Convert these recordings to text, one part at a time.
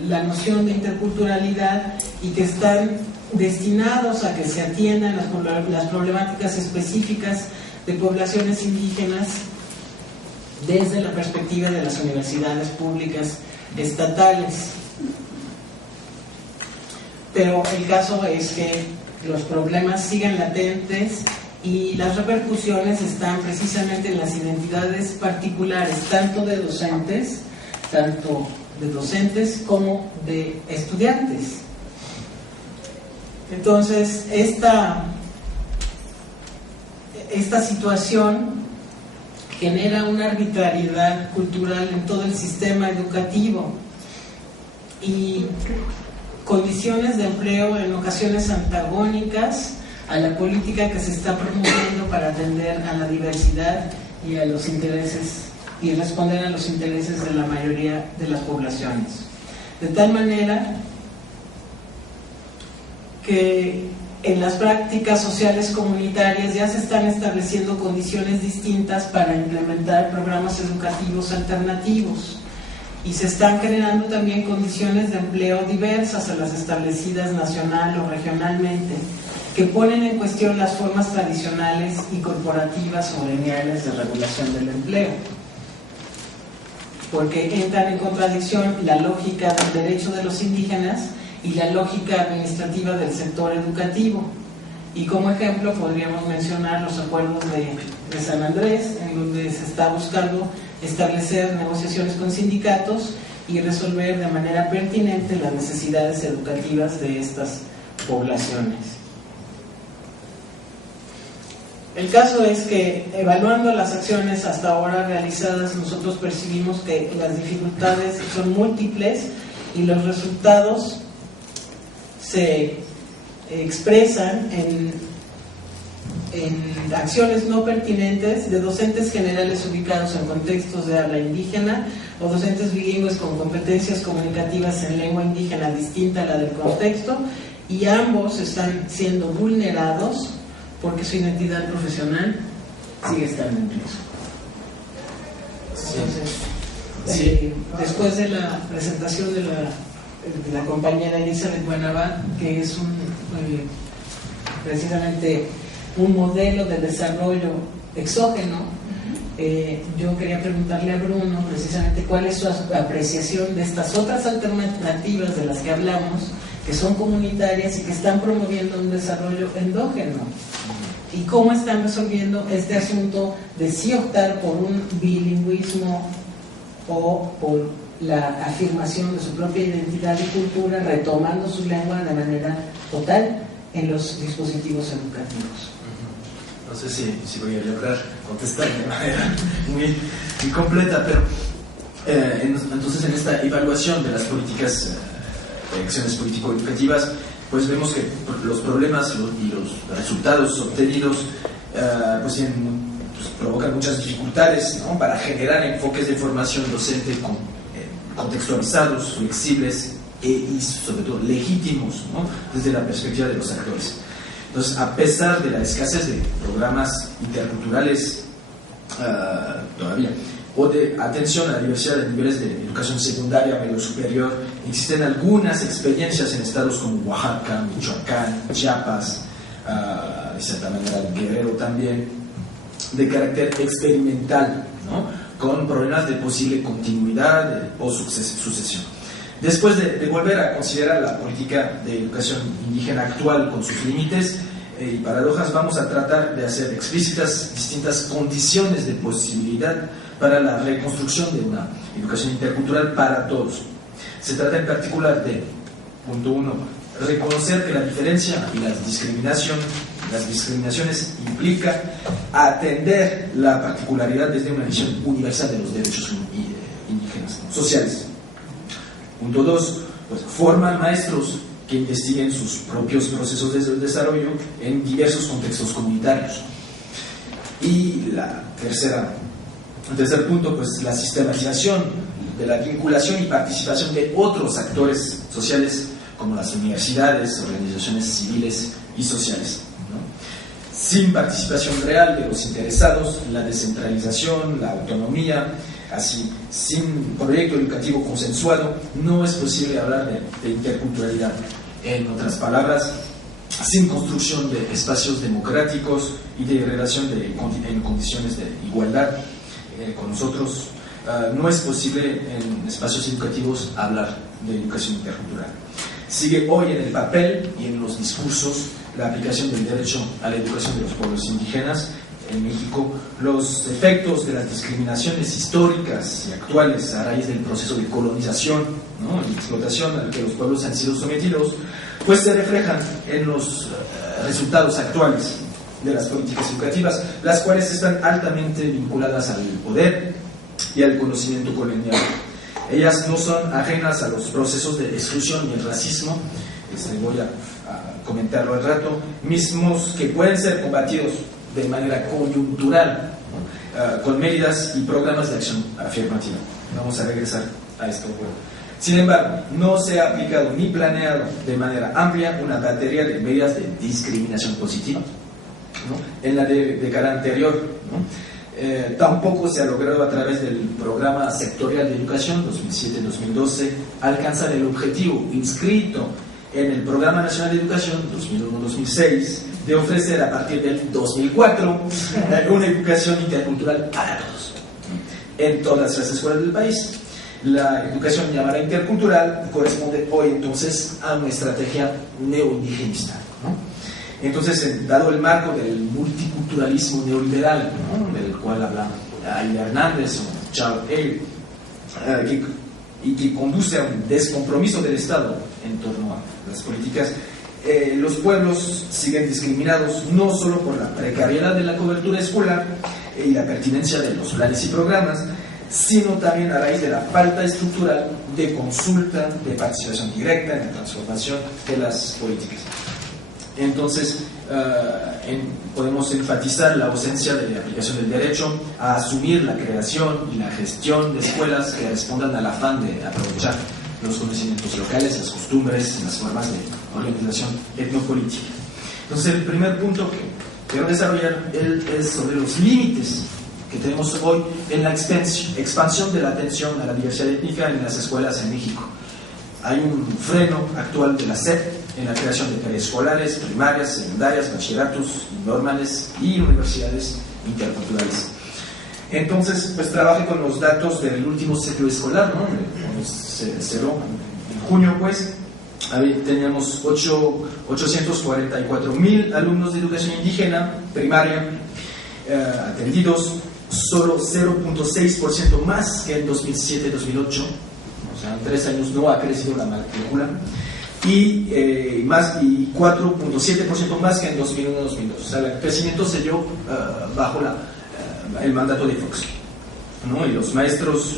la noción de interculturalidad y que están destinados a que se atiendan las problemáticas específicas de poblaciones indígenas desde la perspectiva de las universidades públicas estatales. Pero el caso es que los problemas siguen latentes y las repercusiones están precisamente en las identidades particulares, tanto de docentes como de estudiantes. Entonces, esta situación genera una arbitrariedad cultural en todo el sistema educativo y condiciones de empleo en ocasiones antagónicas a la política que se está promoviendo para atender a la diversidad y a los intereses y responder a los intereses de la mayoría de las poblaciones. De tal manera que en las prácticas sociales comunitarias ya se están estableciendo condiciones distintas para implementar programas educativos alternativos y se están generando también condiciones de empleo diversas a las establecidas nacional o regionalmente, que ponen en cuestión las formas tradicionales y corporativas o gremiales de regulación del empleo, porque entran en contradicción la lógica del derecho de los indígenas y la lógica administrativa del sector educativo. Y como ejemplo podríamos mencionar los acuerdos de San Andrés, en donde se está buscando establecer negociaciones con sindicatos y resolver de manera pertinente las necesidades educativas de estas poblaciones. El caso es que, evaluando las acciones hasta ahora realizadas, nosotros percibimos que las dificultades son múltiples y los resultados se expresan en acciones no pertinentes de docentes generales ubicados en contextos de habla indígena o docentes bilingües con competencias comunicativas en lengua indígena distinta a la del contexto, y ambos están siendo vulnerados porque su identidad profesional sigue estando en riesgo. Entonces, después de la presentación de la compañera Elizabeth Buenabad, que es precisamente un modelo de desarrollo exógeno, yo quería preguntarle a Bruno precisamente cuál es su apreciación de estas otras alternativas de las que hablamos, que son comunitarias y que están promoviendo un desarrollo endógeno, y cómo están resolviendo este asunto de si optar por un bilingüismo o por la afirmación de su propia identidad y cultura, retomando su lengua de manera total en los dispositivos educativos. No sé si voy a lograr contestar de manera muy completa, pero entonces en esta evaluación de las políticas de acciones político-educativas, pues vemos que los problemas y los resultados obtenidos pues provocan muchas dificultades, ¿no?, para generar enfoques de formación docente contextualizados, flexibles y sobre todo legítimos, ¿no?, desde la perspectiva de los actores. Entonces, a pesar de la escasez de programas interculturales todavía, o de atención a la diversidad de niveles de educación secundaria, medio superior, existen algunas experiencias en estados como Oaxaca, Michoacán, Chiapas, de cierta manera Guerrero también, de carácter experimental, ¿no?, con problemas de posible continuidad o sucesión. Después de volver a considerar la política de educación indígena actual con sus límites y paradojas, vamos a tratar de hacer explícitas distintas condiciones de posibilidad para la reconstrucción de una educación intercultural para todos. Se trata en particular de, punto 1, reconocer que la diferencia y las discriminaciones implica atender la particularidad desde una visión universal de los derechos indígenas, sociales. Punto 2, pues formar maestros que investiguen sus propios procesos de desarrollo en diversos contextos comunitarios. Y el tercer punto, pues la sistematización de la vinculación y participación de otros actores sociales como las universidades, organizaciones civiles y sociales, ¿no? Sin participación real de los interesados, la descentralización, la autonomía, Así, sin proyecto educativo consensuado, no es posible hablar de interculturalidad. En otras palabras, sin construcción de espacios democráticos y de relación en condiciones de igualdad con nosotros, no es posible en espacios educativos hablar de educación intercultural. Sigue hoy en el papel y en los discursos la aplicación del derecho a la educación de los pueblos indígenas. En México, los efectos de las discriminaciones históricas y actuales a raíz del proceso de colonización, ¿no?, y explotación al que los pueblos han sido sometidos, pues se reflejan en los resultados actuales de las políticas educativas, las cuales están altamente vinculadas al poder y al conocimiento colonial. Ellas no son ajenas a los procesos de exclusión y el racismo, voy a comentarlo al rato, mismos que pueden ser combatidos de manera coyuntural, ¿no?, con medidas y programas de acción afirmativa. Vamos a regresar a esto. Sin embargo, no se ha aplicado ni planeado de manera amplia una batería de medidas de discriminación positiva, ¿no?, en la década anterior, ¿no? Tampoco se ha logrado a través del programa sectorial de educación 2007-2012 alcanzar el objetivo inscrito en el Programa Nacional de Educación 2001-2006 de ofrecer a partir del 2004 una educación intercultural para todos en todas las escuelas del país. La educación llamada intercultural corresponde hoy entonces a una estrategia neoindigenista, ¿no? Entonces, dado el marco del multiculturalismo neoliberal, ¿no?, del cual habla Aida Hernández o Charles Eyre, y que conduce a un descompromiso del Estado en torno a las políticas, los pueblos siguen discriminados no solo por la precariedad de la cobertura escolar y la pertinencia de los planes y programas, sino también a raíz de la falta estructural de consulta, de participación directa en la transformación de las políticas. Entonces, podemos enfatizar la ausencia de aplicación del derecho a asumir la creación y la gestión de escuelas que respondan al afán de aprovechar los conocimientos locales, las costumbres y las formas de organización etnopolítica. Entonces, el primer punto que quiero desarrollar es sobre los límites que tenemos hoy en la expansión de la atención a la diversidad étnica en las escuelas en México. Hay un freno actual de la SEP en la creación de preescolares, primarias, secundarias, bachilleratos normales y universidades interculturales. Entonces, pues trabajé con los datos del último ciclo escolar, ¿no?, se cerró en junio, pues. Teníamos 844,000 alumnos de educación indígena primaria atendidos, solo 0.6% más que en 2007-2008, o sea, en 3 años no ha crecido la matrícula, y 4.7% más que en 2001-2002. O sea, el crecimiento se dio bajo el mandato de Fox, ¿no? Y los maestros,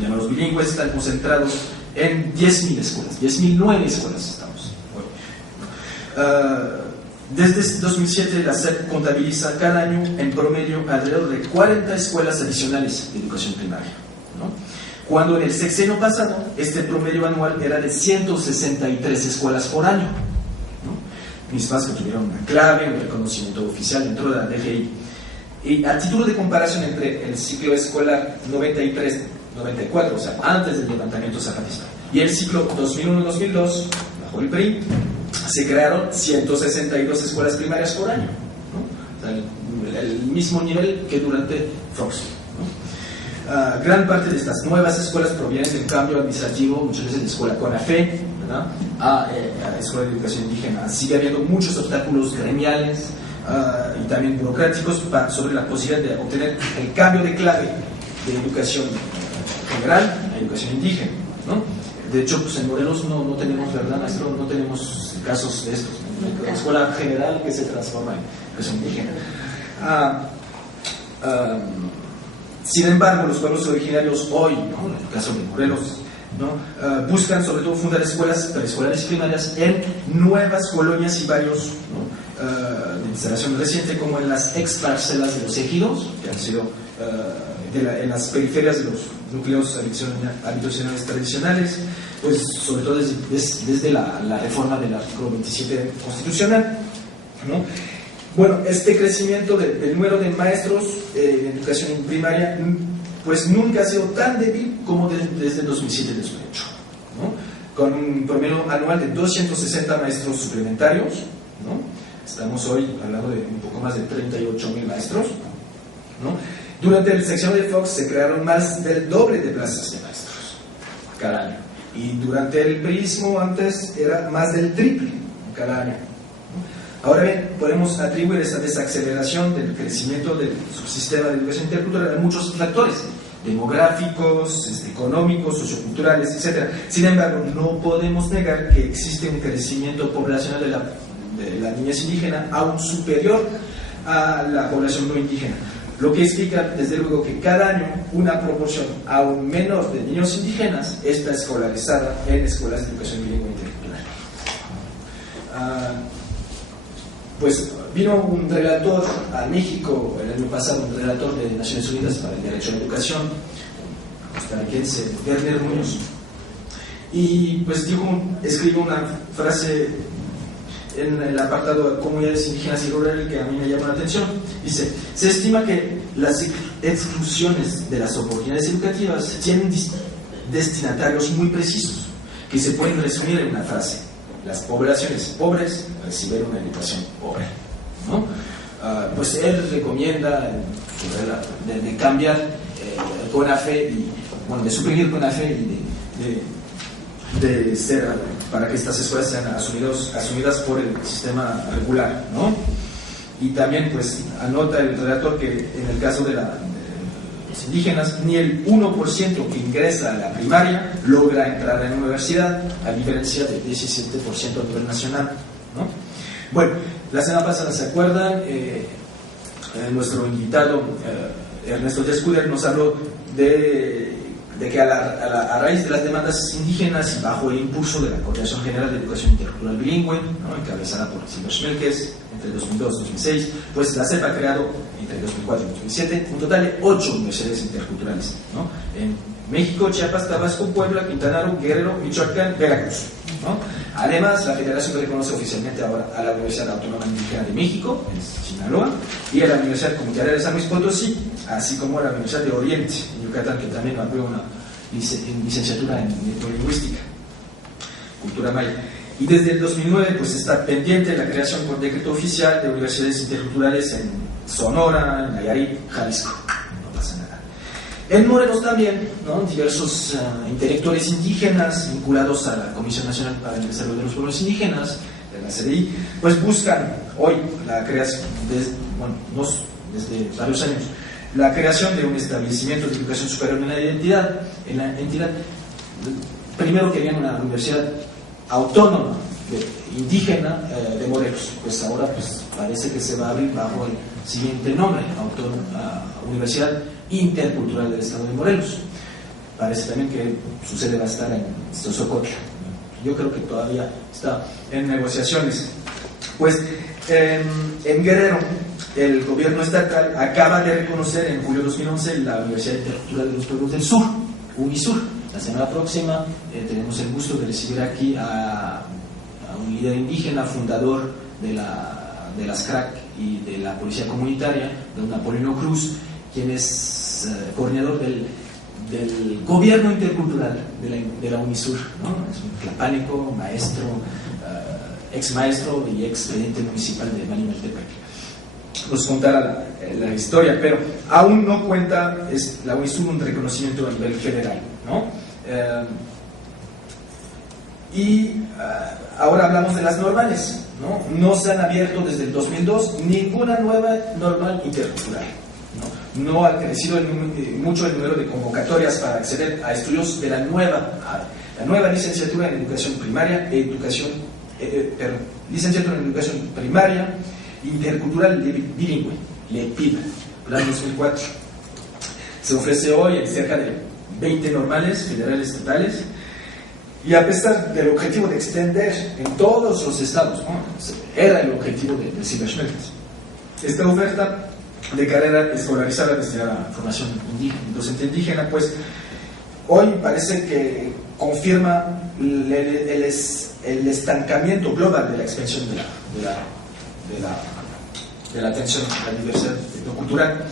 llamados bilingües, están concentrados en 10.000 escuelas, 10.009 escuelas estamos hoy. Desde 2007 la SEP contabiliza cada año en promedio alrededor de 40 escuelas adicionales de educación primaria, ¿no?, cuando en el sexenio pasado este promedio anual era de 163 escuelas por año, ¿no?, mismas que tuvieron una clave, un reconocimiento oficial dentro de la DGI. Y a título de comparación entre el ciclo escolar 93-94, o sea, antes del levantamiento zapatista, y el ciclo 2001-2002, bajo el PRI, se crearon 162 escuelas primarias por año, ¿no?, o sea, el mismo nivel que durante Fox, ¿no? Gran parte de estas nuevas escuelas provienen del cambio administrativo, muchas veces de escuela CONAFE, ¿verdad?, a escuela de educación indígena. Sigue habiendo muchos obstáculos gremiales y también burocráticos sobre la posibilidad de obtener el cambio de clave de educación general a educación indígena, ¿no? De hecho, pues en Morelos no tenemos, ¿verdad, maestro? No tenemos casos de estos, ¿no? La escuela general que se transforma en educación indígena. Sin embargo, los pueblos originarios hoy, ¿no?, en el caso de Morelos, ¿no?, buscan sobre todo fundar escuelas preescolares primarias en nuevas colonias y barrios, ¿no?, de instalación reciente, como en las exparcelas de los ejidos, que han sido en las periferias de los núcleos habitacionales tradicionales, pues sobre todo desde la reforma del artículo 27 constitucional, ¿no? Bueno, este crecimiento del número de maestros en educación primaria pues nunca ha sido tan débil como desde 2007 y 2008, ¿no? Con un promedio anual de 260 maestros suplementarios, ¿no? Estamos hoy hablando de un poco más de 38.000 maestros, ¿no? Durante el sexenio de Fox se crearon más del doble de plazas de maestros cada año, y durante el priismo antes era más del triple cada año. Ahora bien, podemos atribuir esta desaceleración del crecimiento del subsistema de educación intercultural a muchos factores demográficos, económicos, socioculturales, etc. Sin embargo, no podemos negar que existe un crecimiento poblacional de la niñez indígena aún superior a la población no indígena, lo que explica desde luego que cada año una proporción aún menor de niños indígenas está escolarizada en escuelas de educación bilingüe intercultural. Pues vino un relator a México el año pasado, un relator de Naciones Unidas para el Derecho a la Educación, costarricense, Werner Muñoz, y pues escribió una frase en el apartado de comunidades indígenas y rurales que a mí me llamó la atención. Dice: se estima que las exclusiones de las oportunidades educativas tienen destinatarios muy precisos, que se pueden resumir en una frase: las poblaciones pobres reciben una educación pobre, ¿no? Pues él recomienda de cambiar CONAFE, y bueno, de suprimir CONAFE y de ser, para que estas escuelas sean asumidas por el sistema regular, ¿no? Y también pues anota el relator que en el caso de los indígenas, ni el 1% que ingresa a la primaria logra entrar en la universidad, a diferencia del 17% a nivel nacional, ¿no? Bueno, la semana pasada, ¿se acuerdan? Nuestro invitado Ernesto Descuder nos habló de que a raíz de las demandas indígenas y bajo el impulso de la Coordinación General de Educación Intercultural Bilingüe, ¿no?, encabezada por Silvio Schmelkes entre 2002 y 2006, pues la CEP ha creado entre 2004 y 2007 un total de 8 universidades interculturales, ¿no?, en México, Chiapas, Tabasco, Puebla, Quintana Roo, Guerrero, Michoacán, Veracruz, ¿no? Además, la Federación reconoce oficialmente ahora a la Universidad Autónoma Indígena de México, en Sinaloa, y a la Universidad Comunitaria de San Luis Potosí, así como a la Universidad de Oriente, en Yucatán, que también abrió una licenciatura en etnolingüística, cultura maya. Y desde el 2009 pues está pendiente la creación por decreto oficial de universidades interculturales en Sonora, en Nayarit, Jalisco. No pasa nada. En Morelos también, ¿no?, diversos intelectuales indígenas vinculados a la Comisión Nacional para el Desarrollo de los Pueblos Indígenas, de la CDI, pues buscan hoy la creación, desde varios años, la creación de un establecimiento de educación superior en la entidad. Primero querían una universidad autónoma indígena de Morelos, pues ahora pues parece que se va a abrir bajo el siguiente nombre: Universidad Intercultural del Estado de Morelos. Parece también que su sede va a estar en Sosocotla. Yo creo que todavía está en negociaciones. Pues en Guerrero, el gobierno estatal acaba de reconocer en julio de 2011 la Universidad Intercultural de los Pueblos del Sur, UNISUR. La semana próxima tenemos el gusto de recibir aquí a un líder indígena, fundador de las CRAC y de la Policía Comunitaria, don Apolino Cruz, quien es coordinador del gobierno intercultural de la UNISUR, ¿no? Es un tlapánico, maestro, ex maestro y ex presidente municipal de Manimaltepec. Nos contará la historia, pero aún no cuenta la UNISUR un reconocimiento a nivel federal, ¿no? Ahora hablamos de las normales, ¿no? No se han abierto desde el 2002 ninguna nueva normal intercultural, ¿no? No ha crecido mucho el número de convocatorias para acceder a estudios de la nueva licenciatura en educación primaria, licenciatura en educación primaria intercultural bilingüe, LEPIB, plan 2004. Se ofrece hoy en cerca de 20 normales federales estatales, y a pesar del objetivo de extender en todos los estados, ¿no?, era el objetivo de Silvio Schmelkes, esta oferta de carrera escolarizada desde la formación docente indígena, pues hoy parece que confirma el estancamiento global de la expansión de la atención a la diversidad etnocultural.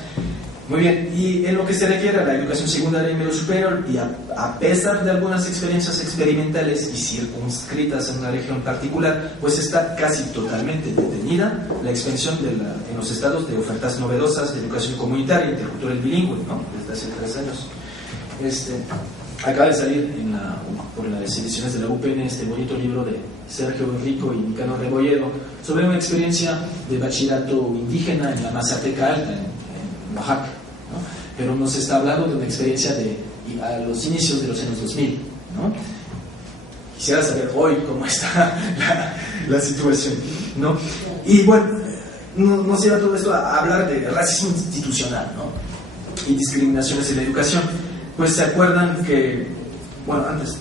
Muy bien, y en lo que se refiere a la educación secundaria y medio superior, y a pesar de algunas experiencias experimentales y circunscritas en una región particular, pues está casi totalmente detenida la expansión en los estados de ofertas novedosas de educación comunitaria, intercultural y bilingüe, ¿no? Desde hace 3 años. Acaba de salir por las ediciones de la UPN este bonito libro de Sergio Rico y Nicanor Rebolledo sobre una experiencia de bachillerato indígena en la Mazateca Alta, en Oaxaca, ¿no? Pero nos está hablando de una experiencia a los inicios de los años 2000, ¿no? Quisiera saber hoy cómo está la situación, ¿no? Y bueno, nos lleva todo esto a hablar de racismo institucional, ¿no? Y discriminaciones en la educación. Pues se acuerdan que, bueno, antes,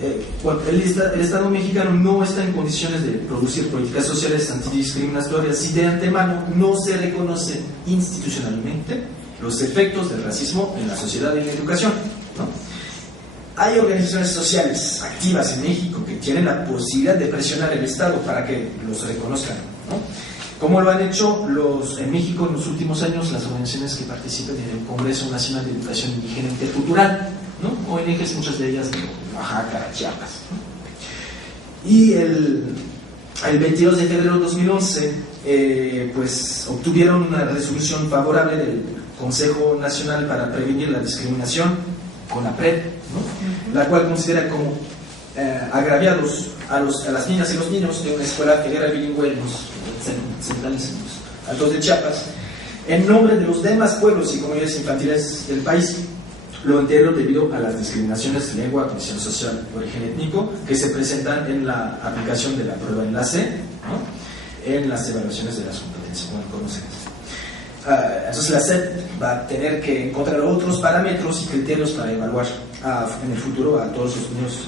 el Estado mexicano no está en condiciones de producir políticas sociales antidiscriminatorias si de antemano no se reconoce institucionalmente los efectos del racismo en la sociedad y en la educación, ¿no? Hay organizaciones sociales activas en México que tienen la posibilidad de presionar al Estado para que los reconozcan, ¿no? Como lo han hecho en México en los últimos años las organizaciones que participan en el Congreso Nacional de Educación Indígena Intercultural, ¿no? ONGs, muchas de ellas de Oaxaca, Chiapas, ¿no? Y el 22 de febrero de 2011 pues obtuvieron una resolución favorable del Consejo Nacional para Prevenir la Discriminación, CONAPRED, ¿no? La cual considera como agraviados a las niñas y los niños de una escuela federal bilingüe en los centrales, en los altos de Chiapas, en nombre de los demás pueblos y comunidades infantiles del país, lo anterior debido a las discriminaciones de lengua, condición social, origen étnico que se presentan en la aplicación de la prueba enlace, ¿no? En las evaluaciones de las competencias, como conocen. Entonces la SEP va a tener que encontrar otros parámetros y criterios para evaluar en el futuro a todos los niños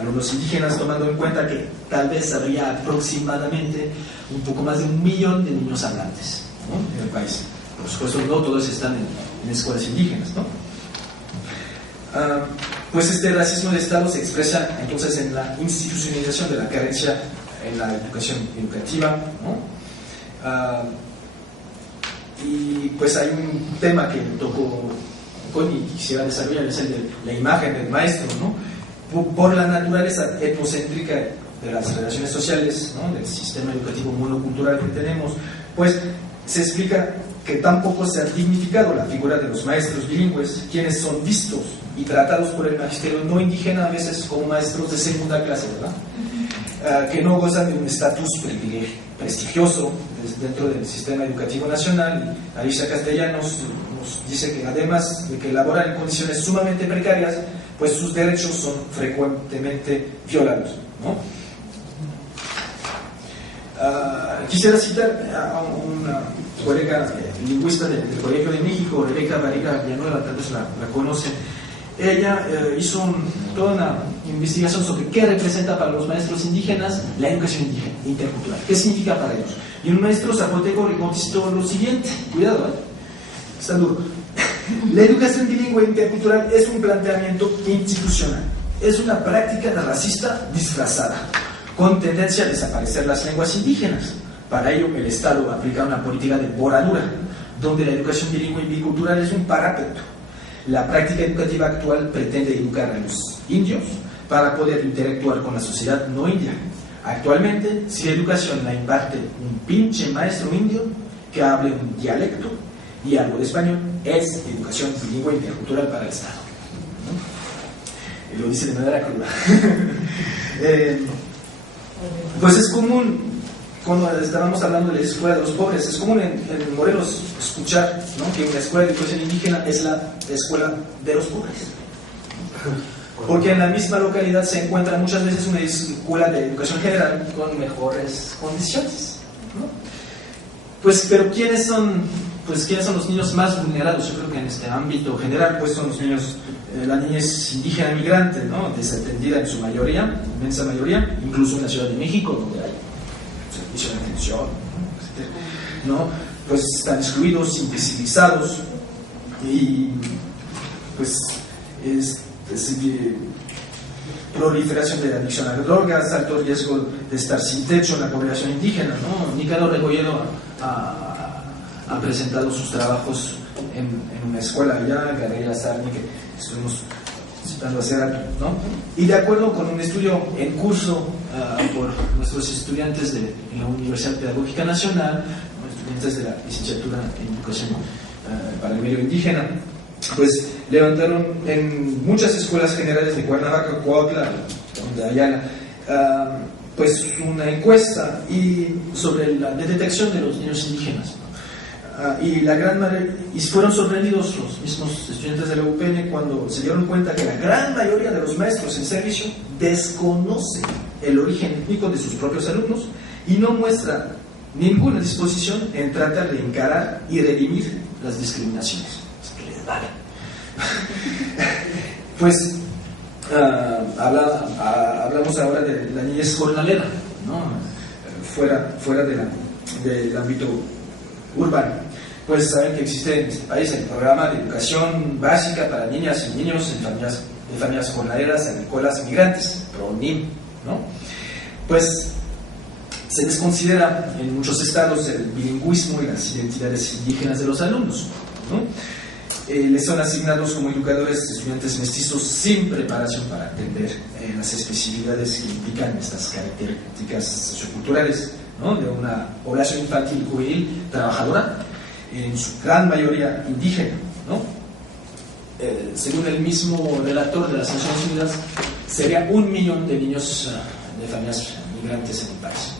alumnos indígenas, tomando en cuenta que tal vez habría aproximadamente un poco más de 1 millón de niños hablantes, ¿no? En el país. Por supuesto, no todos están en escuelas indígenas, ¿no? Pues este racismo de Estado se expresa entonces en la institucionalización de la carencia en la educación educativa, ¿no? Y pues hay un tema que tocó y quisiera desarrollar, es el de la imagen del maestro, ¿no? Por la naturaleza etnocéntrica de las relaciones sociales, ¿no? Del sistema educativo monocultural que tenemos, pues se explica que tampoco se ha dignificado la figura de los maestros bilingües, quienes son vistos y tratados por el magisterio no indígena a veces como maestros de segunda clase, ¿verdad? Que no gozan de un estatus prestigioso dentro del sistema educativo nacional. Y Alicia Castellanos nos dice que además de que laboran en condiciones sumamente precarias, pues sus derechos son frecuentemente violados, ¿no? Quisiera citar a una colega lingüista del Colegio de México, Rebeca Barriga Villanueva, tal vez la conocen. Ella hizo toda una investigación sobre qué representa para los maestros indígenas la educación indígena intercultural, qué significa para ellos. Y un maestro zapoteco le contestó lo siguiente, cuidado, está duro. La educación bilingüe intercultural es un planteamiento institucional, es una práctica racista disfrazada, con tendencia a desaparecer las lenguas indígenas. Para ello, el Estado aplica una política de voradura, donde la educación bilingüe y bicultural es un parapeto. La práctica educativa actual pretende educar a los indios para poder interactuar con la sociedad no india. Actualmente, si la educación la imparte un pinche maestro indio que hable un dialecto y algo de español, es educación bilingüe intercultural para el Estado, ¿no? Y lo dice de manera cruda. Pues es común, cuando estábamos hablando de la escuela de los pobres, es común en Morelos escuchar, ¿no?, que una escuela de educación indígena es la escuela de los pobres, porque en la misma localidad se encuentra muchas veces una escuela de educación general con mejores condiciones, ¿no? Pues, pero ¿quiénes son los niños más vulnerados? Yo creo que en este ámbito general pues son los niños, la niñez indígena migrante, ¿no?, desatendida en su mayoría, inmensa mayoría, incluso en la Ciudad de México, donde hay servicio de atención, ¿no? Pues están excluidos, invisibilizados, y pues es proliferación de adicción a drogas, alto riesgo de estar sin techo en la población indígena, ¿no? Nicanor Rebolledo ha presentado sus trabajos en una escuela allá, Gabriela Sarni, que estuvimos citando hace rato, ¿no? Y de acuerdo con un estudio en curso por nuestros estudiantes de la Universidad Pedagógica Nacional, estudiantes de la licenciatura en Educación para el Medio Indígena, pues levantaron en muchas escuelas generales de Cuernavaca, Cuautla, de Ayala, pues una encuesta sobre la detección de los niños indígenas, ¿no? Y la gran mayoría, y fueron sorprendidos los mismos estudiantes de la UPN cuando se dieron cuenta que la gran mayoría de los maestros en servicio desconocen el origen étnico de sus propios alumnos y no muestra ninguna disposición en tratar de encarar y redimir las discriminaciones. Es que les vale. Pues hablamos ahora de la niñez jornalera, ¿no? fuera del ámbito urbano. Pues saben que existe en este país el programa de educación básica para niñas y niños de familias jornaleras agrícolas migrantes, PRONIM, ¿no? Pues se desconsidera en muchos estados el bilingüismo y las identidades indígenas de los alumnos, ¿no? Les son asignados como educadores estudiantes mestizos sin preparación para atender las especificidades que implican estas características socioculturales, ¿no? De una población infantil y juvenil trabajadora, en su gran mayoría indígena, ¿no? Según el mismo relator de las Naciones Unidas, sería 1 millón de niños de familias migrantes en el país.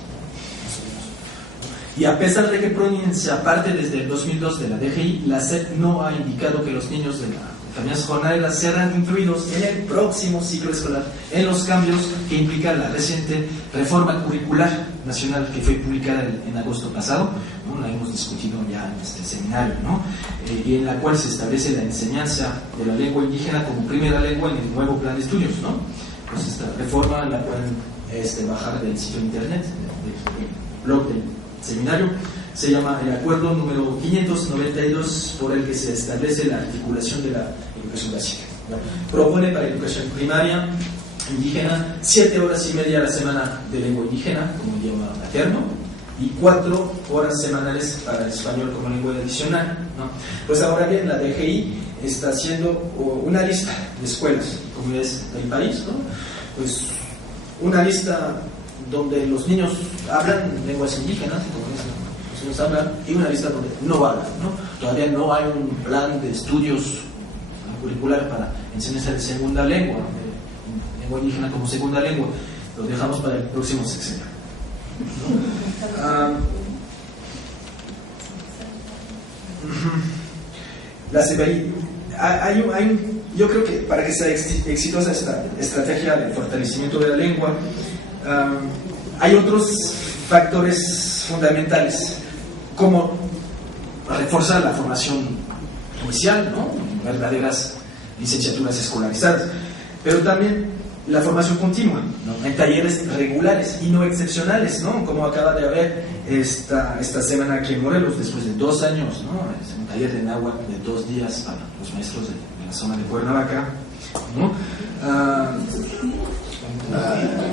Y a pesar de que PRONIM se aparte desde el 2002 de la DGI, la SEP no ha indicado que los niños de las familias jornaleras serán incluidos en el próximo ciclo escolar en los cambios que implica la reciente reforma curricular nacional que fue publicada en agosto pasado, ¿no? La hemos discutido ya en este seminario, ¿no? Y en la cual se establece la enseñanza de la lengua indígena como primera lengua en el nuevo plan de estudios, ¿no? Pues esta reforma la pueden bajar del sitio de internet, del blog del seminario. Se llama el acuerdo número 592 por el que se establece la articulación de la educación básica, ¿no? Propone para educación primaria indígena 7 horas y media a la semana de lengua indígena como idioma materno y 4 horas semanales para el español como lengua adicional, ¿no? Pues ahora bien, la DGI está haciendo una lista de escuelas y comunidades del país, ¿no? Pues una lista donde los niños hablan lenguas indígenas, como los niños hablan, y una lista donde no hablan, ¿no? Todavía no hay un plan de estudios curricular para enseñanza de segunda lengua, lengua indígena como segunda lengua. Lo dejamos para el próximo sexenio, ¿no? Yo creo que para que sea exitosa esta estrategia de fortalecimiento de la lengua, hay otros factores fundamentales, como reforzar la formación inicial, ¿no? Verdaderas licenciaturas escolarizadas, pero también la formación continua, ¿no? En talleres regulares y no excepcionales, ¿no? Como acaba de haber esta semana aquí en Morelos, después de 2 años, ¿no? Es un taller de náhuatl de 2 días para los maestros de la zona de Cuernavaca, ¿no?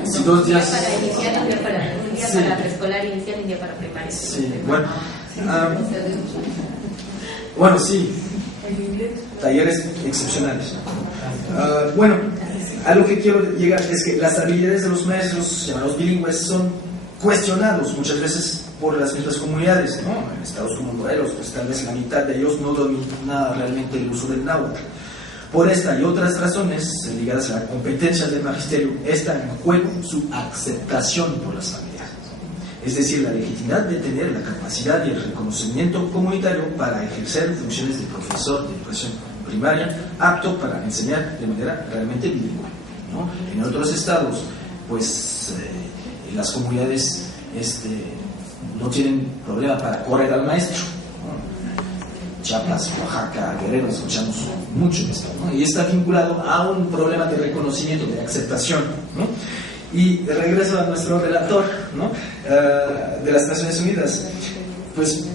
Sí, 2 días para iniciar, un día sí, para preescolar inicial y un día para primaria. Sí, bueno, sí, talleres excepcionales. Bueno, a lo que quiero llegar es que las habilidades de los maestros llamados bilingües son cuestionados muchas veces por las mismas comunidades, ¿no? En estados como Morelos, pues tal vez la mitad de ellos no domina realmente el uso del náhuatl. Por esta y otras razones ligadas a la competencia del magisterio, está en juego su aceptación por las familias. Es decir, la legitimidad de tener la capacidad y el reconocimiento comunitario para ejercer funciones de profesor de educación primaria, apto para enseñar de manera realmente bilingüe, ¿no? En otros estados, pues las comunidades no tienen problema para correr al maestro, ¿no? Chiapas, Oaxaca, Guerrero, escuchamos mucho esto, ¿no? Y está vinculado a un problema de reconocimiento, de aceptación, ¿no? Y regreso a nuestro relator, ¿no? De las Naciones Unidas, pues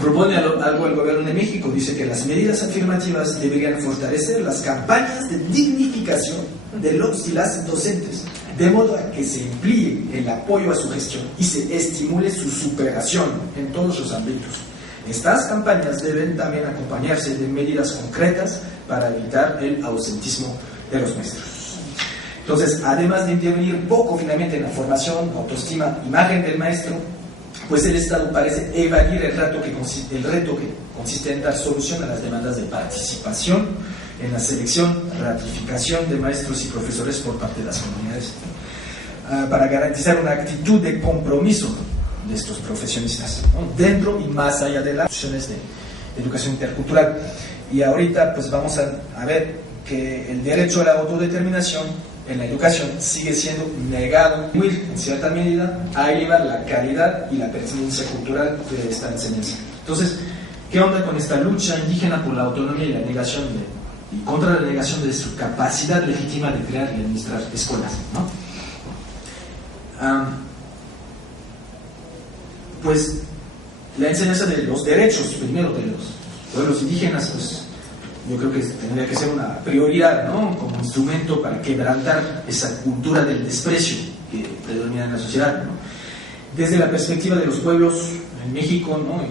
propone algo al gobierno de México. Dice que las medidas afirmativas deberían fortalecer las campañas de dignificación de los y las docentes, de modo a que se emplee el apoyo a su gestión y se estimule su superación en todos los ámbitos. Estas campañas deben también acompañarse de medidas concretas para evitar el ausentismo de los maestros. Entonces, además de intervenir poco finalmente en la formación, autoestima, imagen del maestro, pues el Estado parece evadir el reto que consiste en dar solución a las demandas de participación en la selección, ratificación de maestros y profesores por parte de las comunidades, para garantizar una actitud de compromiso de estos profesionistas, ¿no?, dentro y más allá de las instituciones de educación intercultural. Y ahorita pues vamos a ver que el derecho a la autodeterminación en la educación sigue siendo negado, en cierta medida, a elevar la calidad y la pertinencia cultural de esta enseñanza. Entonces, ¿qué onda con esta lucha indígena por la autonomía y la negación y contra la negación de su capacidad legítima de crear y administrar escuelas, ¿no? Pues la enseñanza de los derechos, primero de los pueblos indígenas, pues yo creo que tendría que ser una prioridad, ¿no?, como instrumento para quebrantar esa cultura del desprecio que predomina en la sociedad, ¿no? Desde la perspectiva de los pueblos en México, ¿no?,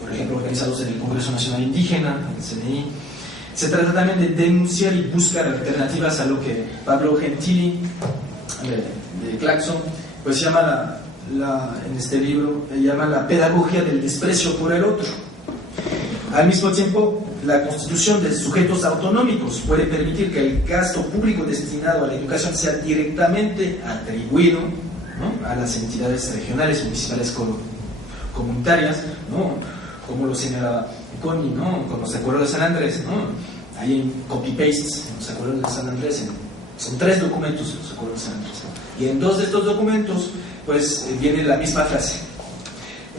por ejemplo, organizados en el Congreso Nacional Indígena, el CNI, se trata también de denunciar y buscar alternativas a lo que Pablo Gentili, de Claxon, pues llama en este libro, llama la pedagogía del desprecio por el otro. Al mismo tiempo, la constitución de sujetos autonómicos puede permitir que el gasto público destinado a la educación sea directamente atribuido, ¿no?, a las entidades regionales, municipales, comunitarias, ¿no?, como lo señalaba Connie, ¿no?, con los acuerdos de San Andrés, ¿no? Hay en copy-paste en los acuerdos de San Andrés, son 3 documentos los acuerdos de San Andrés, ¿no? Y en 2 de estos documentos pues viene la misma frase: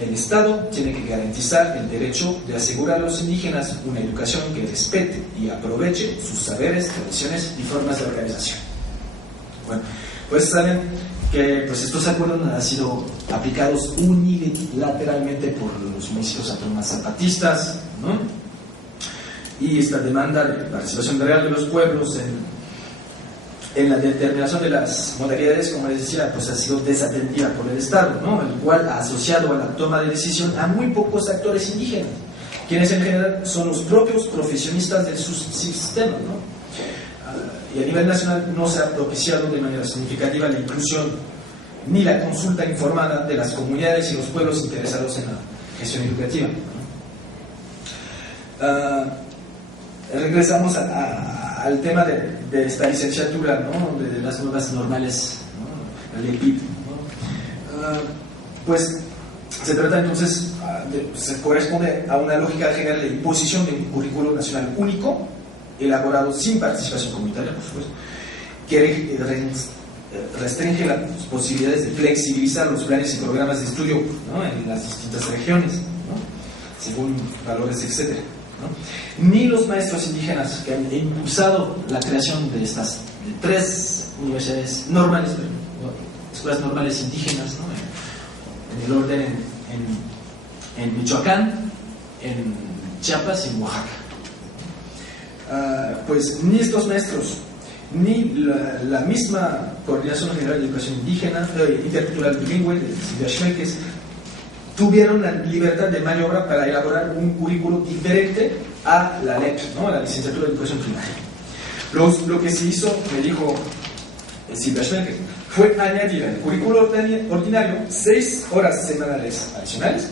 el Estado tiene que garantizar el derecho de asegurar a los indígenas una educación que respete y aproveche sus saberes, tradiciones y formas de organización. Bueno, pues saben que pues estos acuerdos han sido aplicados unilateralmente por los municipios autónomos zapatistas, ¿no? Y esta demanda de participación real de los pueblos en la determinación de las modalidades, como les decía, pues ha sido desatendida por el Estado, ¿no?, el cual ha asociado a la toma de decisión a muy pocos actores indígenas, quienes en general son los propios profesionistas de su sistema, ¿no? Y a nivel nacional no se ha propiciado de manera significativa la inclusión ni la consulta informada de las comunidades y los pueblos interesados en la gestión educativa, ¿no? Regresamos al tema de esta licenciatura, ¿no?, de las nuevas normales, ¿no?, la LEPIP, ¿no? Pues se trata entonces, se corresponde a una lógica general de imposición de un currículo nacional único, elaborado sin participación comunitaria, por supuesto, que restringe las posibilidades de flexibilizar los planes y programas de estudio, ¿no?, en las distintas regiones, ¿no?, según valores, etcétera, ¿no? Ni los maestros indígenas que han impulsado la creación de 3 universidades normales, escuelas normales indígenas, ¿no?, en el orden en Michoacán, en Chiapas y en Oaxaca. Pues ni estos maestros ni la misma Coordinación General de Educación Indígena, Intercultural Bilingüe, de Silvia Schmeckes, tuvieron la libertad de maniobra para elaborar un currículo diferente a la LEP, ¿no?, a la Licenciatura de Educación Primaria. Lo que se hizo, me dijo Silvia Schmeckes, fue añadir al currículo ordinario 6 horas semanales adicionales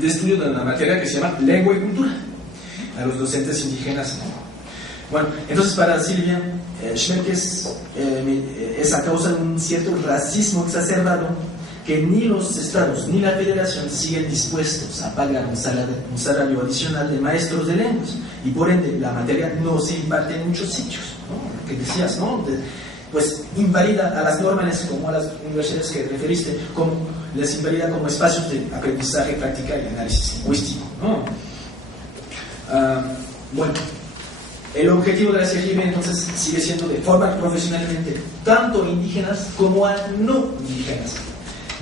de estudio de una materia que se llama lengua y cultura a los docentes indígenas, ¿no? Bueno, entonces para Silvia Schmeckes es a causa de un cierto racismo exacerbado que ni los estados ni la federación siguen dispuestos a pagar un salario adicional de maestros de lenguas, y por ende la materia no se imparte en muchos sitios, ¿no? Lo que decías, ¿no?, pues invalida a las normales como a las universidades que referiste, como les invalida como espacios de aprendizaje, práctica y análisis lingüístico, ¿no? Bueno, el objetivo de la CGIB entonces sigue siendo de formar profesionalmente tanto indígenas como a no indígenas,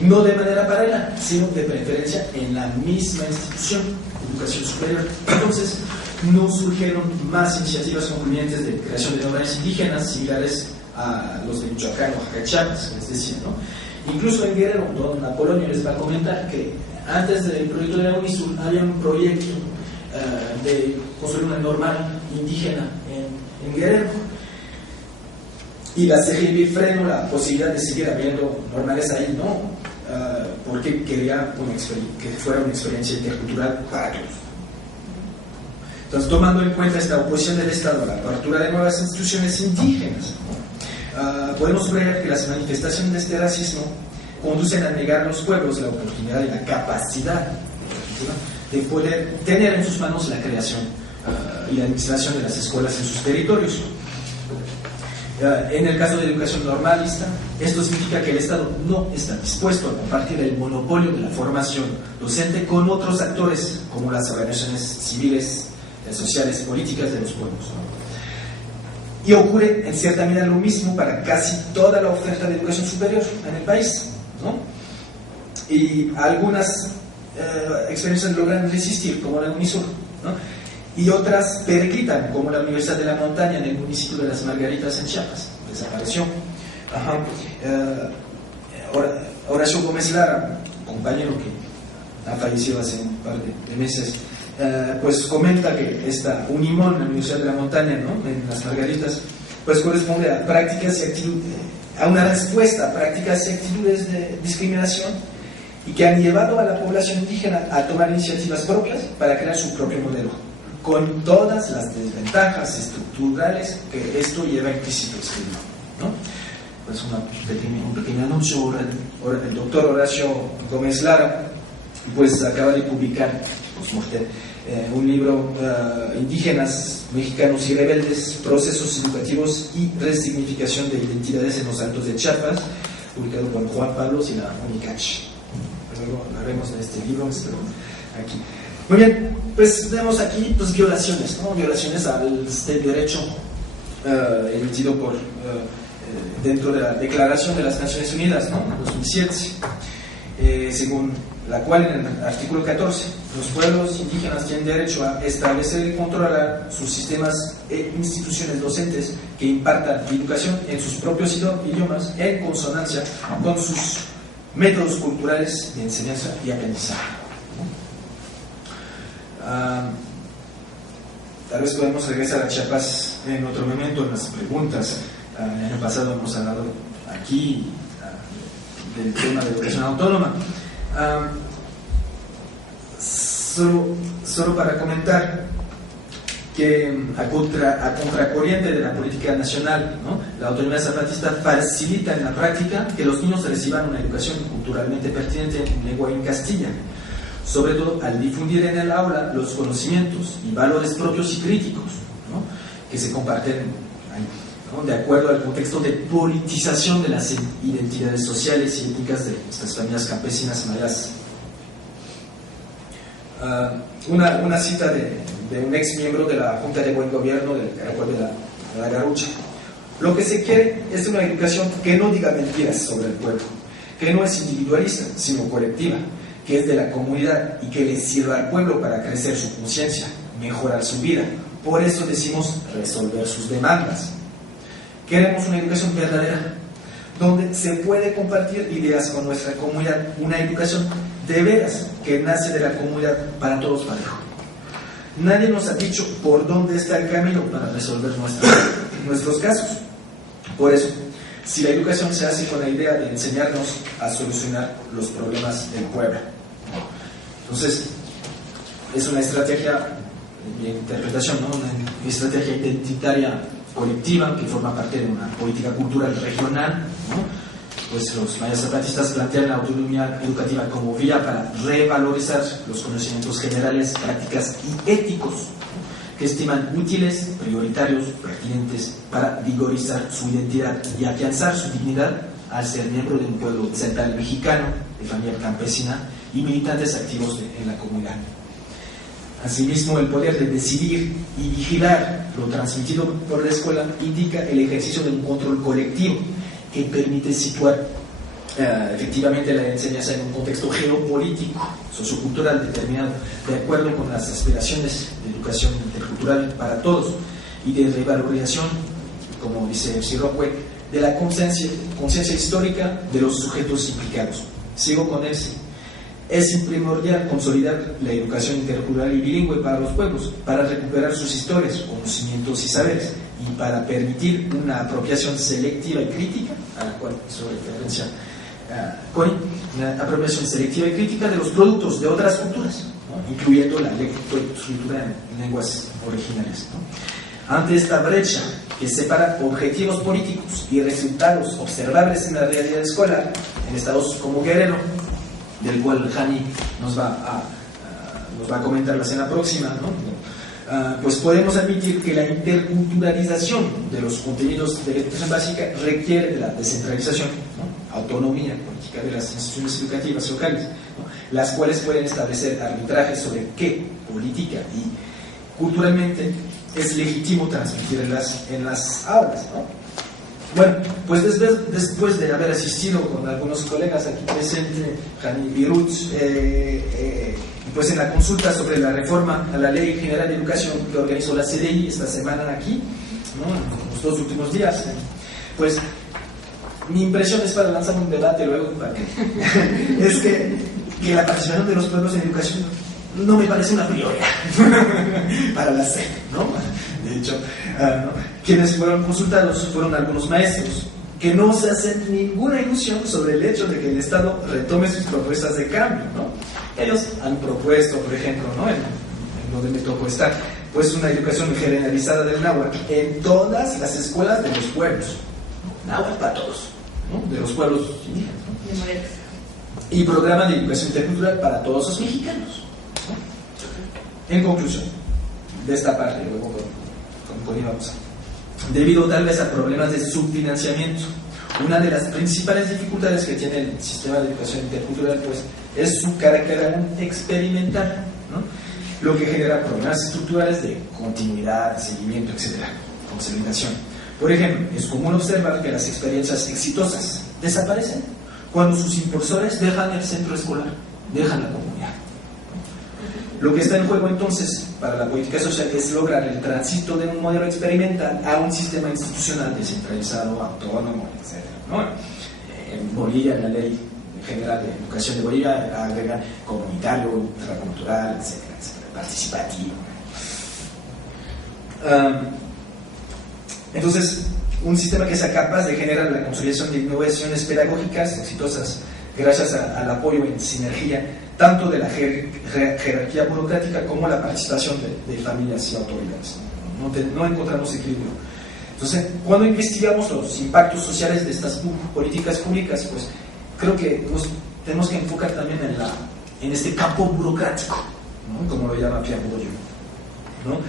no de manera paralela, sino de preferencia en la misma institución de educación superior. Entonces no surgieron más iniciativas concluyentes de creación de normales indígenas similares a los de Michoacán, Oaxaca, Chiapas, les decía, ¿no? Incluso en Guerrero, don Apolonio les va a comentar que antes del proyecto de la UNISUR, había un proyecto de construir una normal indígena en Guerrero. Y la CGB frenó la posibilidad de seguir habiendo normales ahí, ¿no? Porque quería que fuera una experiencia intercultural para todos. Entonces, tomando en cuenta esta oposición del Estado a la apertura de nuevas instituciones indígenas, podemos ver que las manifestaciones de este racismo conducen a negar a los pueblos la oportunidad y la capacidad de poder tener en sus manos la creación y la administración de las escuelas en sus territorios. En el caso de educación normalista, esto significa que el Estado no está dispuesto a compartir el monopolio de la formación docente con otros actores, como las organizaciones civiles, sociales y políticas de los pueblos. Y ocurre en cierta medida lo mismo para casi toda la oferta de educación superior en el país, ¿no? Y algunas experiencias logran resistir, como la UNISUR, ¿no? Y otras peregrinan, como la Universidad de la Montaña en el municipio de Las Margaritas en Chiapas, desapareció. Horacio Gómez Lara, compañero que ha fallecido hace un par de meses, pues comenta que esta Unimón, la Universidad de la Montaña, ¿no?, en Las Margaritas, pues corresponde a prácticas y actitudes, a una respuesta a prácticas y actitudes de discriminación, y que han llevado a la población indígena a tomar iniciativas propias para crear su propio modelo, con todas las desventajas estructurales que esto lleva implícito, ¿no? Pues un pequeño anuncio. El doctor Horacio Gómez Lara pues acaba de publicar un libro, Indígenas, Mexicanos y Rebeldes, Procesos Educativos y Resignificación de Identidades en los Altos de Chiapas, publicado por Juan Pablos y la UNICACH. Luego hablaremos de este libro, pero aquí. Muy bien, pues vemos aquí pues violaciones, ¿no? Violaciones al este derecho emitido por dentro de la Declaración de las Naciones Unidas, ¿no?, en 2007, según la cual en el artículo 14 los pueblos indígenas tienen derecho a establecer y controlar sus sistemas e instituciones docentes que impartan educación en sus propios idiomas en consonancia con sus métodos culturales de enseñanza y aprendizaje. Tal vez podemos regresar a Chiapas en otro momento en las preguntas. El año pasado hemos hablado aquí del tema de educación autónoma. Solo para comentar que a contracorriente de la política nacional, ¿no?, la autonomía zapatista facilita en la práctica que los niños reciban una educación culturalmente pertinente en lengua y en Castilla, sobre todo al difundir en el aula los conocimientos y valores propios y críticos, ¿no?, que se comparten ahí, ¿no?, de acuerdo al contexto de politización de las identidades sociales y étnicas de estas familias campesinas mayas. Una cita de un ex miembro de la Junta de Buen Gobierno del Caracol de la Garucha: lo que se quiere es una educación que no diga mentiras sobre el pueblo, que no es individualista sino colectiva, que es de la comunidad y que le sirva al pueblo para crecer su conciencia, mejorar su vida. Por eso decimos resolver sus demandas. Queremos una educación verdadera, donde se puede compartir ideas con nuestra comunidad, una educación de veras que nace de la comunidad para todos parejo. Nadie nos ha dicho por dónde está el camino para resolver nuestros casos. Por eso, si la educación se hace con la idea de enseñarnos a solucionar los problemas del pueblo, entonces es una estrategia de interpretación, ¿no?, una estrategia identitaria colectiva que forma parte de una política cultural regional, ¿no? Pues los mayas zapatistas plantean la autonomía educativa como vía para revalorizar los conocimientos generales, prácticas y éticos, ¿no?, que estiman útiles, prioritarios, pertinentes para vigorizar su identidad y afianzar su dignidad al ser miembro de un pueblo central mexicano, de familia campesina y militantes activos en la comunidad. Asimismo, el poder de decidir y vigilar lo transmitido por la escuela indica el ejercicio de un control colectivo que permite situar efectivamente la enseñanza en un contexto geopolítico, sociocultural determinado, de acuerdo con las aspiraciones de educación intercultural para todos y de revalorización, como dice Sirocue, de la conciencia histórica de los sujetos implicados. Sigo con ese. Es primordial consolidar la educación intercultural y bilingüe para los pueblos, para recuperar sus historias, conocimientos y saberes, y para permitir una apropiación selectiva y crítica, a la cual hizo referencia Connie, una apropiación selectiva y crítica de los productos de otras culturas, ¿no? Incluyendo la lectoescritura en lenguas originales, ¿no? Ante esta brecha que separa objetivos políticos y resultados observables en la realidad escolar, en estados como Guerrero, del cual Hani nos va a comentar la semana próxima, ¿no? Pues podemos admitir que la interculturalización de los contenidos de la educación básica requiere de la descentralización, ¿no? Autonomía política de las instituciones educativas locales, ¿no? Las cuales pueden establecer arbitrajes sobre qué política y culturalmente es legítimo transmitir en las aulas, ¿no? Bueno, pues después de haber asistido con algunos colegas aquí presentes, Hani y Ruth, pues en la consulta sobre la reforma a la Ley General de Educación que organizó la CDI esta semana aquí, ¿no? En los 2 últimos días, pues mi impresión es, para lanzar un debate luego, es que la participación de los pueblos en educación no me parece una prioridad para la CEP, ¿no? De hecho, ¿no? Quienes fueron consultados fueron algunos maestros que no se hacen ninguna ilusión sobre el hecho de que el Estado retome sus propuestas de cambio, ¿no? Ellos han propuesto, por ejemplo, ¿no? en donde me tocó estar, pues una educación generalizada del náhuatl en todas las escuelas de los pueblos, náhuatl para todos, ¿no? De los pueblos indígenas, ¿no? Y programa de educación intercultural para todos los mexicanos, ¿no? En conclusión de esta parte, luego continuamos. Debido tal vez a problemas de subfinanciamiento, una de las principales dificultades que tiene el sistema de educación intercultural, pues, es su carácter aún experimental, ¿no? Lo que genera problemas estructurales de continuidad, seguimiento, etc., consolidación. Por ejemplo, es común observar que las experiencias exitosas desaparecen cuando sus impulsores dejan el centro escolar, dejan la comunidad. Lo que está en juego entonces para la política social es lograr el tránsito de un modelo experimental a un sistema institucional descentralizado, autónomo, etc., ¿no? En Bolivia, la Ley General de Educación de Bolivia agrega comunitario, intercultural, etc., participativo. Entonces, un sistema que sea capaz de generar la consolidación de innovaciones pedagógicas exitosas gracias al apoyo en sinergia tanto de la jerarquía burocrática como la participación de familias y autoridades. No encontramos equilibrio. Entonces, cuando investigamos los impactos sociales de estas políticas públicas, pues creo que nos tenemos que enfocar también en este campo burocrático, ¿no? Como lo llama Pierre Bourdieu, ¿no?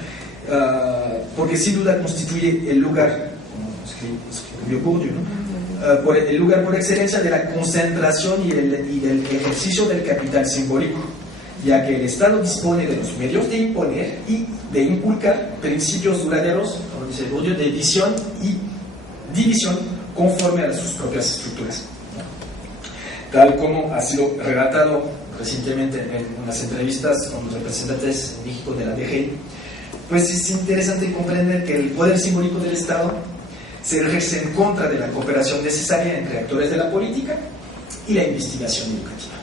Porque sin duda constituye el lugar, como escribió Bourdieu, ¿no? El lugar por excelencia de la concentración y del ejercicio del capital simbólico, ya que el Estado dispone de los medios de imponer y de inculcar principios duraderos, como dice Bourdieu, de visión y división conforme a sus propias estructuras, ¿no? Tal como ha sido relatado recientemente en unas entrevistas con los representantes en México de la DGI, pues es interesante comprender que el poder simbólico del Estado se ejerce en contra de la cooperación necesaria entre actores de la política y la investigación educativa.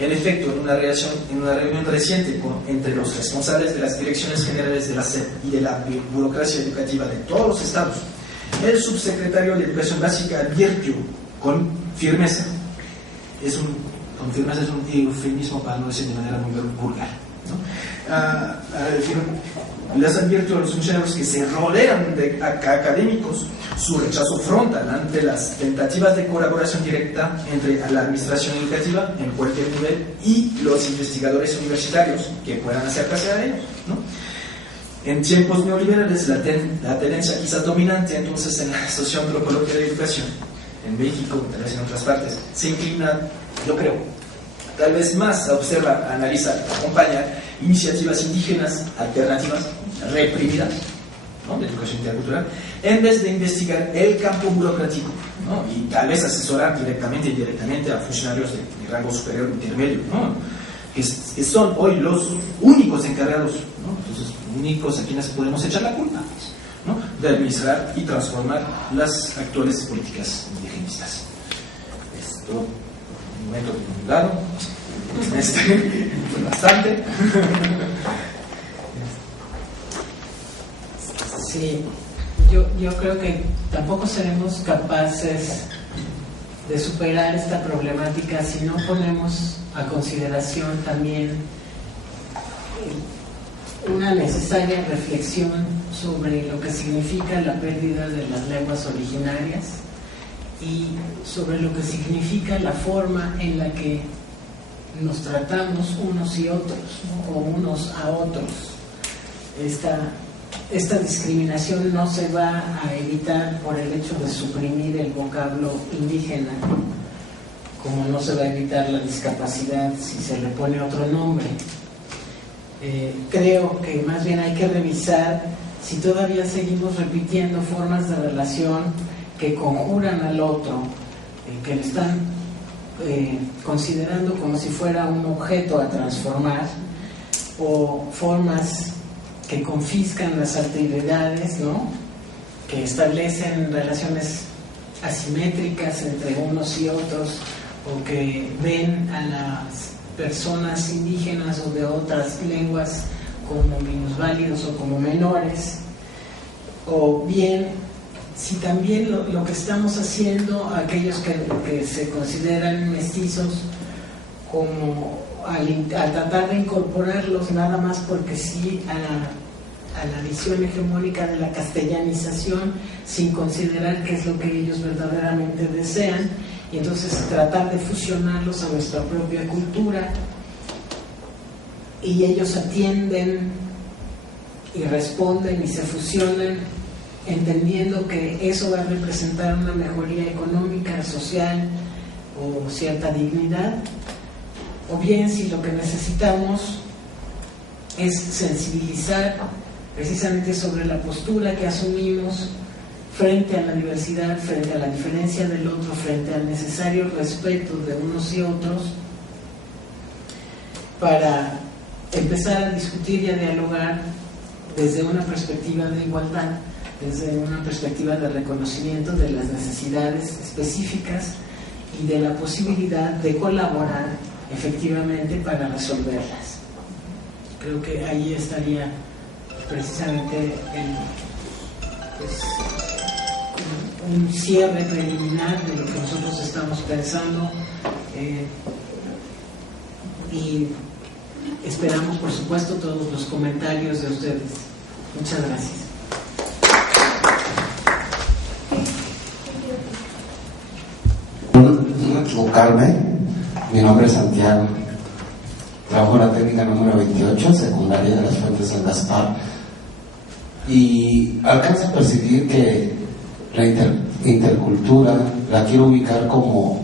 En efecto, en una reunión reciente entre los responsables de las direcciones generales de la SEP y de la burocracia educativa de todos los estados, el subsecretario de Educación Básica advirtió con firmeza, es un eufemismo para no decir de manera muy vulgar, ¿no? Les advierto a los funcionarios que se rodean de académicos su rechazo frontal ante las tentativas de colaboración directa entre la administración educativa en cualquier nivel y los investigadores universitarios que puedan acercarse a ellos, ¿no? En tiempos neoliberales, la tendencia quizás dominante entonces en la socioantropología de la educación, en México y tal vez en otras partes, se inclina, yo creo, tal vez más a observar, a analizar, a acompañar iniciativas indígenas alternativas reprimidas, ¿no? De educación intercultural, en vez de investigar el campo burocrático, ¿no? Y tal vez asesorar directamente e indirectamente a funcionarios de rango superior o intermedio, ¿no? Que son hoy los únicos encargados, ¿no? Entonces, únicos a quienes podemos echar la culpa, ¿no? De administrar y transformar las actuales políticas indigenistas. Esto, un momento de un lado. Bastante. Sí, yo creo que tampoco seremos capaces de superar esta problemática si no ponemos a consideración también una necesaria reflexión sobre lo que significa la pérdida de las lenguas originarias y sobre lo que significa la forma en la que nos tratamos unos y otros, ¿no? O unos a otros. Esta discriminación no se va a evitar por el hecho de suprimir el vocablo indígena, como no se va a evitar la discapacidad si se le pone otro nombre. Creo que más bien hay que revisar si todavía seguimos repitiendo formas de relación que conjuran al otro, que le están considerando como si fuera un objeto a transformar, o formas que confiscan las alteridades, ¿no? Que establecen relaciones asimétricas entre unos y otros, o que ven a las personas indígenas o de otras lenguas como minusválidos o como menores, o bien si también lo que estamos haciendo, aquellos que se consideran mestizos, como al tratar de incorporarlos nada más porque sí a la visión hegemónica de la castellanización, sin considerar qué es lo que ellos verdaderamente desean, y entonces tratar de fusionarlos a nuestra propia cultura, y ellos atienden y responden y se fusionan entendiendo que eso va a representar una mejoría económica, social o cierta dignidad, o bien si lo que necesitamos es sensibilizar precisamente sobre la postura que asumimos frente a la diversidad, frente a la diferencia del otro, frente al necesario respeto de unos y otros, para empezar a discutir y a dialogar desde una perspectiva de igualdad, desde una perspectiva de reconocimiento de las necesidades específicas y de la posibilidad de colaborar efectivamente para resolverlas. Creo que ahí estaría precisamente un cierre preliminar de lo que nosotros estamos pensando, y esperamos, por supuesto, todos los comentarios de ustedes. Muchas gracias. No equivocarme, mi nombre es Santiago, trabajo en la técnica número 28, secundaria de las Fuentes San Gaspar, y alcanzo a percibir que la intercultura la quiero ubicar como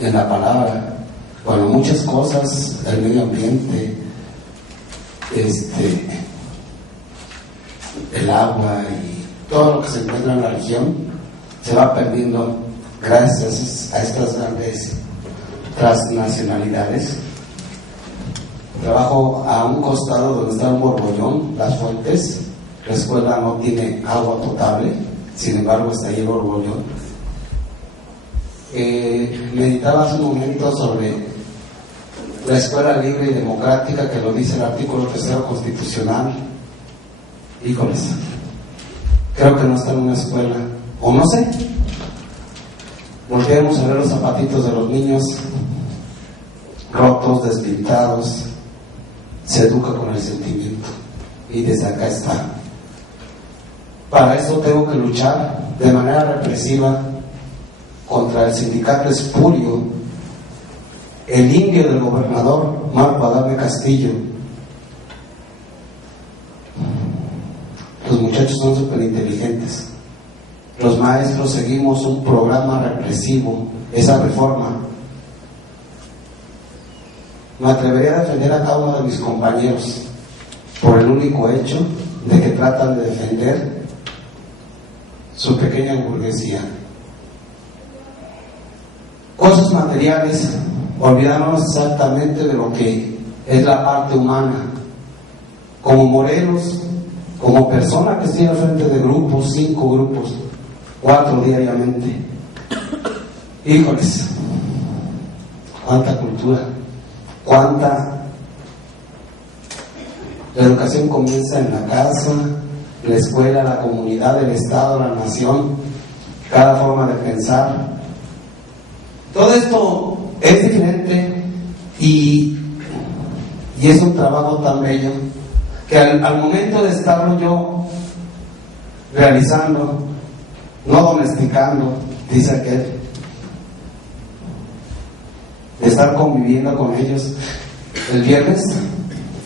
en la palabra, bueno, muchas cosas, el medio ambiente, el agua y todo lo que se encuentra en la región se va perdiendo gracias a estas grandes transnacionalidades. Trabajo a un costado donde está un borbollón, Las Fuentes. La escuela no tiene agua potable, sin embargo está ahí el borbollón. Meditaba hace un momento sobre la escuela libre y democrática, que lo dice el artículo 3 constitucional. Híjoles, creo que no está en una escuela, o no sé. Volteemos a ver los zapatitos de los niños, rotos, despintados. Se educa con el sentimiento, y desde acá está. Para eso tengo que luchar de manera represiva contra el sindicato espurio, el indio del gobernador Marco Adame Castillo. Los muchachos son súper inteligentes. Los maestros seguimos un programa represivo, esa reforma. Me atrevería a defender a cada uno de mis compañeros por el único hecho de que tratan de defender su pequeña burguesía. Cosas materiales, olvidándonos exactamente de lo que es la parte humana. Como Morelos, como persona que estoy al frente de grupos, 5 grupos, 4 diariamente. Híjoles, cuánta cultura. cuánta. La educación comienza en la casa, la escuela, la comunidad, el Estado, la nación, cada forma de pensar. Todo esto es diferente y es un trabajo tan bello que al momento de estarlo yo realizando, no domesticando, dice aquel, de estar conviviendo con ellos. El viernes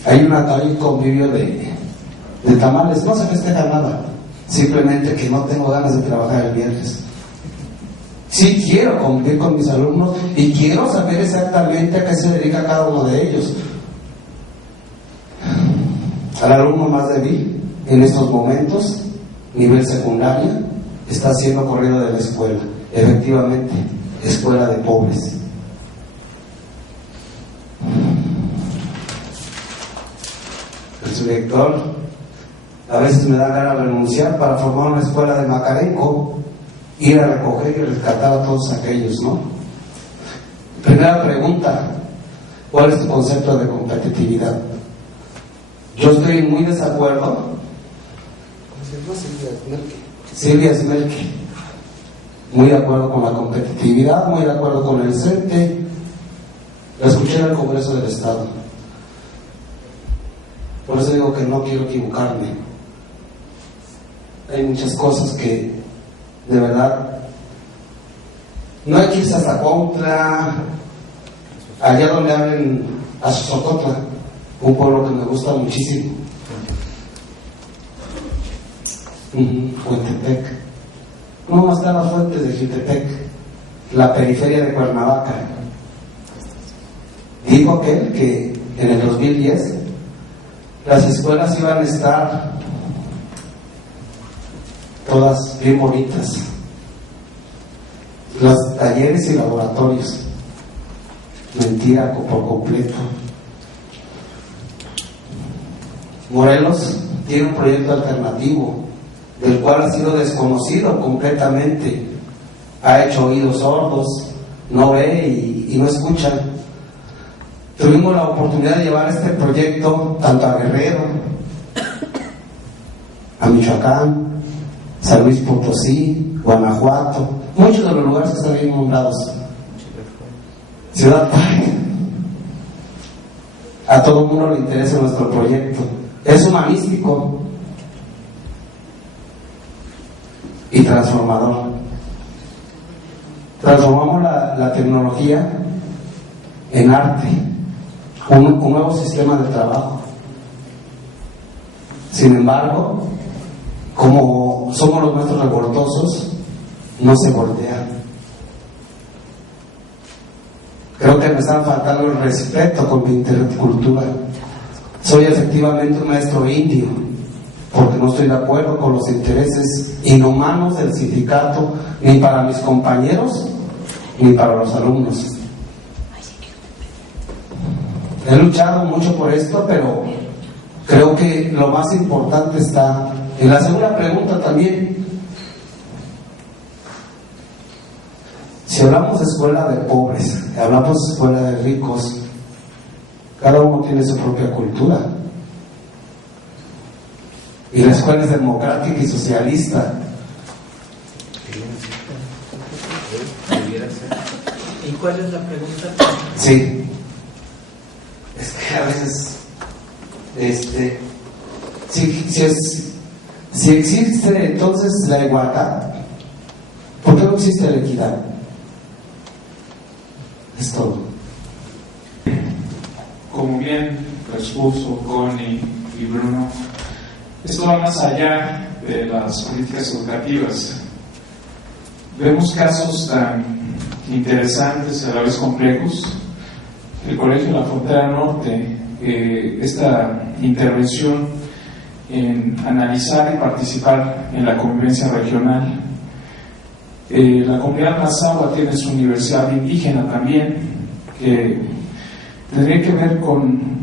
hay un convivio de tamales, no se festeja nada, simplemente que no tengo ganas de trabajar el viernes. Sí quiero convivir con mis alumnos y quiero saber exactamente a qué se dedica cada uno de ellos. Al alumno más débil en estos momentos, nivel secundaria, está siendo corrido de la escuela, efectivamente, escuela de pobres. El subdirector a veces me da ganas de renunciar para formar una escuela de Macarenco, ir a recoger y rescatar a todos aquellos, ¿no? Primera pregunta, ¿cuál es tu concepto de competitividad? Yo estoy muy desacuerdo. Silvia Smelke. Muy de acuerdo con la competitividad, muy de acuerdo con el CENTE. La escuché en el Congreso del Estado. Por eso digo que no quiero equivocarme. Hay muchas cosas que, de verdad, no hay que irse hasta contra, allá donde hablen a Sosocotla, un pueblo que me gusta muchísimo. Jutepec. ¿Cómo están las fuentes de Jutepec? La periferia de Cuernavaca. Dijo aquel que en el 2010 las escuelas iban a estar todas bien bonitas, los talleres y laboratorios. Mentira por completo. Morelos tiene un proyecto alternativo del cual ha sido desconocido completamente, ha hecho oídos sordos, no ve y no escucha. Tuvimos la oportunidad de llevar este proyecto tanto a Guerrero, a Michoacán, San Luis Potosí, Guanajuato, muchos de los lugares que están bien nombrados. Ciudad Parque. A todo el mundo le interesa nuestro proyecto. Es humanístico y transformador. Transformamos la tecnología en arte, un nuevo sistema de trabajo. Sin embargo, como somos los maestros revoltosos, no se voltea. Creo que me está faltando el respeto con mi intercultura. Soy efectivamente un maestro indio, porque no estoy de acuerdo con los intereses inhumanos del sindicato, ni para mis compañeros, ni para los alumnos. He luchado mucho por esto, pero creo que lo más importante está en la segunda pregunta también. Si hablamos de escuela de pobres, hablamos de escuela de ricos, cada uno tiene su propia cultura. Y la escuela es democrática y socialista. ¿Y cuál es la pregunta? Sí. Es que a veces, si existe entonces la igualdad, ¿por qué no existe la equidad? Es todo. Como bien expuso Connie y Bruno, esto va más allá de las políticas educativas. Vemos casos tan interesantes y a la vez complejos. El Colegio de la Frontera Norte, esta intervención en analizar y participar en la convivencia regional. La comunidad Mazahua tiene su universidad indígena también, que tendría que ver con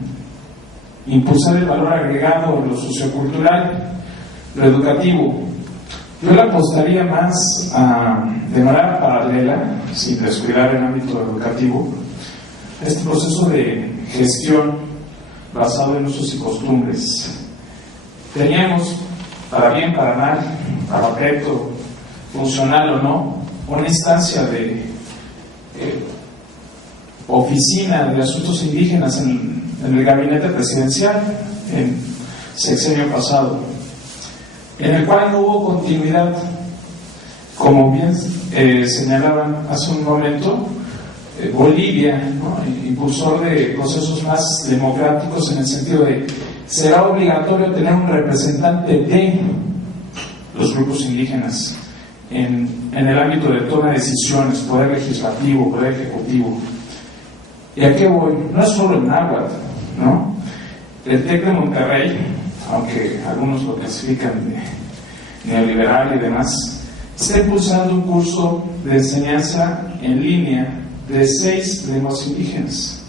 impulsar el valor agregado en lo sociocultural, lo educativo. Yo le apostaría más de manera paralela, sin descuidar el ámbito educativo, este proceso de gestión basado en usos y costumbres. Teníamos, para bien, para mal, para aspecto funcional o no, una instancia de oficina de asuntos indígenas en el gabinete presidencial en sexenio pasado, en el cual no hubo continuidad. Como bien señalaban hace un momento, Bolivia, ¿no?, impulsor de procesos más democráticos en el sentido de será obligatorio tener un representante de los grupos indígenas en el ámbito de toma de decisiones, poder legislativo, poder ejecutivo. ¿Y a qué voy? No es solo en náhuatl, ¿no? El TEC de Monterrey, aunque algunos lo clasifican de neoliberal y demás, está impulsando un curso de enseñanza en línea de 6 lenguas indígenas.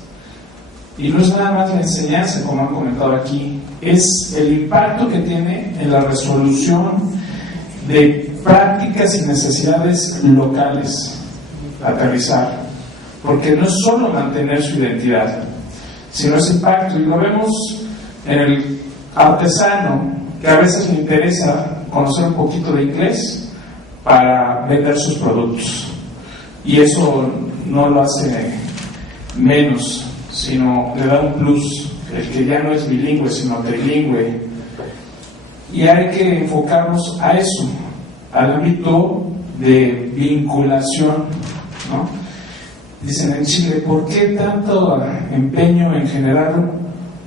Y no es nada más la enseñanza, como han comentado aquí, es el impacto que tiene en la resolución de prácticas y necesidades locales, aterrizar, porque no es solo mantener su identidad, sino ese impacto. Y lo vemos en el artesano, que a veces le interesa conocer un poquito de inglés para vender sus productos, y eso no lo hace menos, sino le da un plus, el que ya no es bilingüe sino trilingüe. Y hay que enfocarnos a eso, al ámbito de vinculación, ¿no? Dicen en Chile, ¿por qué tanto empeño en generar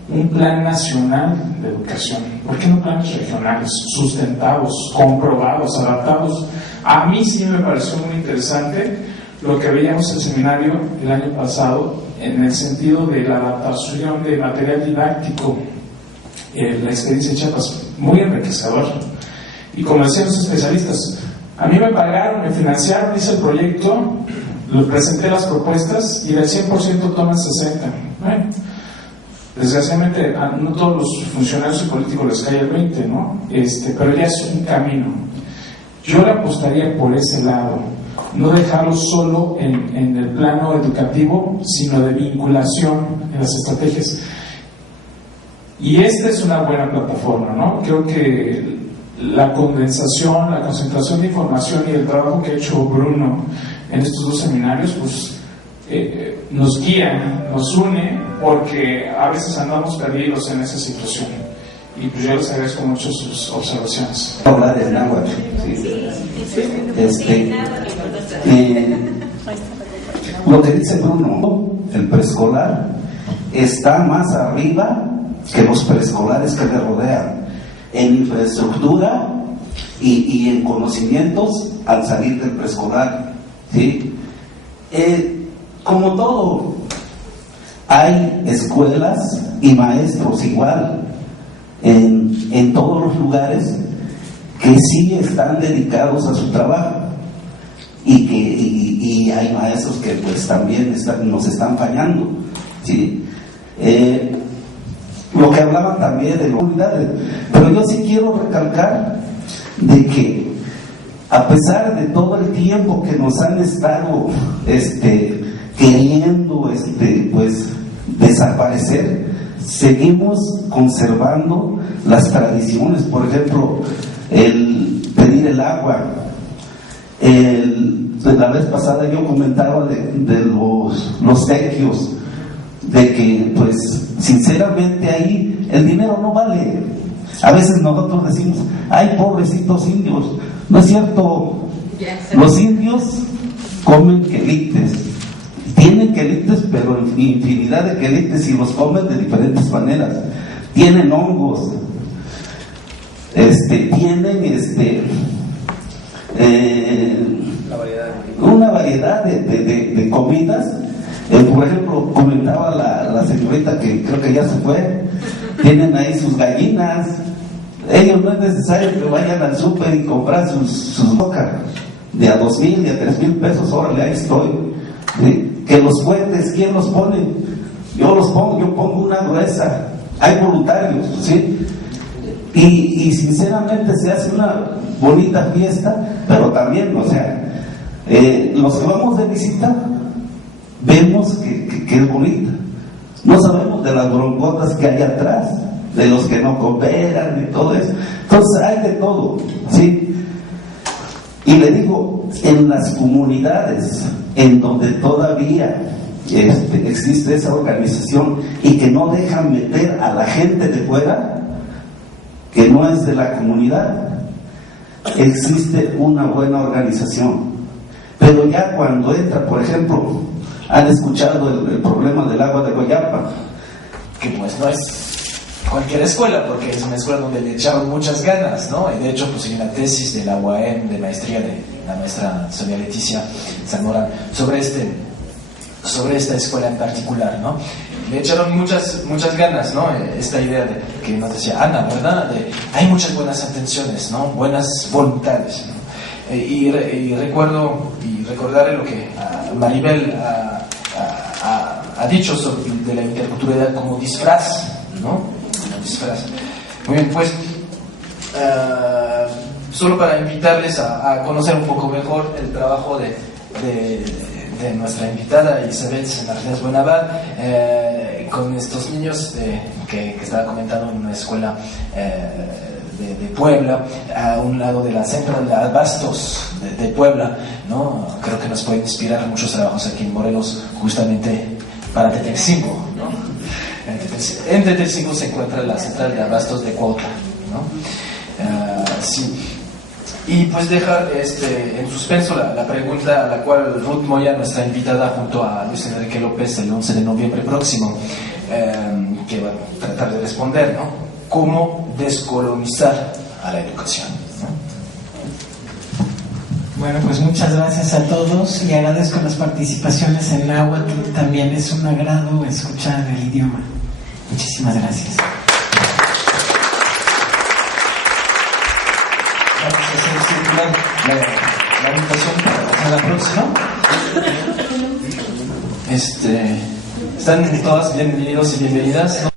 un plan nacional de educación? ¿Por qué no planes regionales, sustentados, comprobados, adaptados? A mí sí me pareció muy interesante lo que veíamos en el seminario el año pasado, en el sentido de la adaptación de material didáctico, la experiencia de Chiapas, muy enriquecedor. Y como decían los especialistas, a mí me pagaron, me financiaron, hice el proyecto, lo presenté las propuestas y del 100% toman 60%. Bueno, desgraciadamente no todos los funcionarios y políticos les cae el 20%, ¿no? Pero ya es un camino. Yo le apostaría por ese lado, no dejarlo solo en el plano educativo, sino de vinculación en las estrategias. Y esta es una buena plataforma, ¿no? Creo que la condensación, la concentración de información y el trabajo que ha hecho Bruno en estos 2 seminarios, pues nos guía, nos une, porque a veces andamos perdidos en esa situación. Y pues yo les agradezco mucho sus observaciones. Hablar en náhuatl, lo que dice Bruno, el preescolar está más arriba que los preescolares que le rodean en infraestructura y en conocimientos al salir del preescolar, ¿sí? Como todo, hay escuelas y maestros igual en todos los lugares que sí están dedicados a su trabajo, y hay maestros que pues también nos están fallando, ¿sí? Lo que hablaban también de comunidades, pero yo sí quiero recalcar de que a pesar de todo el tiempo que nos han estado queriendo pues desaparecer, seguimos conservando las tradiciones. Por ejemplo, el pedir el agua. La vez pasada yo comentaba de los tequios, de que pues sinceramente ahí el dinero no vale. A veces nosotros decimos, ay, pobrecitos indios. No es cierto. Los indios comen quelites, tienen quelites, pero infinidad de quelites, y los comen de diferentes maneras. Tienen hongos, tienen una variedad de comidas. Por ejemplo, comentaba la señorita, que creo que ya se fue, tienen ahí sus gallinas. Ellos no es necesario que vayan al súper y comprar sus bocas de a 2,000 y a 3,000 pesos. Órale, ahí estoy, ¿sí? Que los fuertes, ¿quién los pone? Yo los pongo, yo pongo una gruesa. Hay voluntarios, ¿sí? Y sinceramente se hace una bonita fiesta, pero también, o sea, los que vamos de visita, vemos que es bonita. No sabemos de las broncotas que hay atrás, de los que no cooperan y todo eso. Entonces hay de todo, ¿sí? Y le digo, en las comunidades en donde todavía existe esa organización y que no dejan meter a la gente de fuera, que no es de la comunidad, existe una buena organización. Pero ya cuando entra, por ejemplo, han escuchado el problema del agua de Guayapa, que pues no es cualquier escuela, porque es una escuela donde le echaron muchas ganas, ¿no? Y de hecho, pues hay una tesis de la UAM, de maestría de la maestra Sonia Leticia Zamora, sobre esta escuela en particular, ¿no? Le echaron muchas ganas, ¿no? Esta idea de que nos decía Ana, ¿verdad? Hay muchas buenas intenciones, ¿no? Buenas voluntades, ¿no? Y recordarle lo que Maribel ha dicho sobre de la interculturalidad como disfraz, ¿no? Como disfraz. Muy bien, pues solo para invitarles a conocer un poco mejor el trabajo de nuestra invitada Isabel Martínez Buenabad, con estos niños que estaba comentando en una escuela de Puebla, a un lado de la Central de Abastos de Puebla, ¿no? Creo que nos puede inspirar muchos trabajos aquí en Morelos, justamente para Tetelcingo, ¿no? En Tetelcingo se encuentra la Central de Abastos de Cuautla, ¿no? Sí. Y pues dejar en suspenso la pregunta a la cual Ruth Moya, nuestra invitada, junto a Luis Enrique López, el 11 de noviembre próximo, que va a tratar de responder, ¿no? ¿Cómo descolonizar a la educación? ¿No? Bueno, pues muchas gracias a todos y agradezco las participaciones en náhuatl. También es un agrado escuchar el idioma. Muchísimas gracias. Vamos a hacer circular la invitación para la próxima. Están todas bienvenidos y bienvenidas, ¿no?